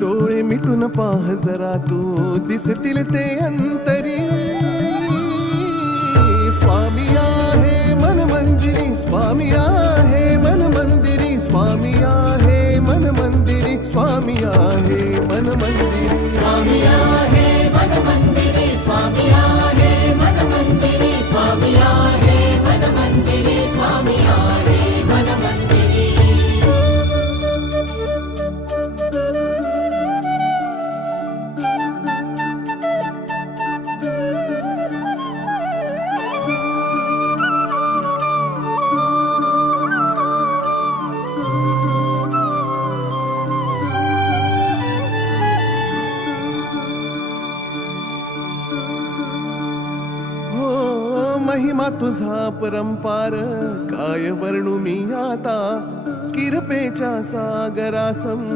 डोळे मिटून पाह जरा तू दिसतील ते अंतरी. स्वामी आहे मन मंदिरी, स्वामी आहे मन मंदिरी, स्वामी आहे मन मंदिरी, स्वामी आहे मन मंदिरी. स्वामी आहे मन मंदिरी, स्वामी आहे मन मंदिरी, स्वामी आहे मन मंदिरी, स्वामी आहे मन मंदिरी. महिमा तुझा परंपार काय वर्णू मी आता. किरपेच्या सागरासम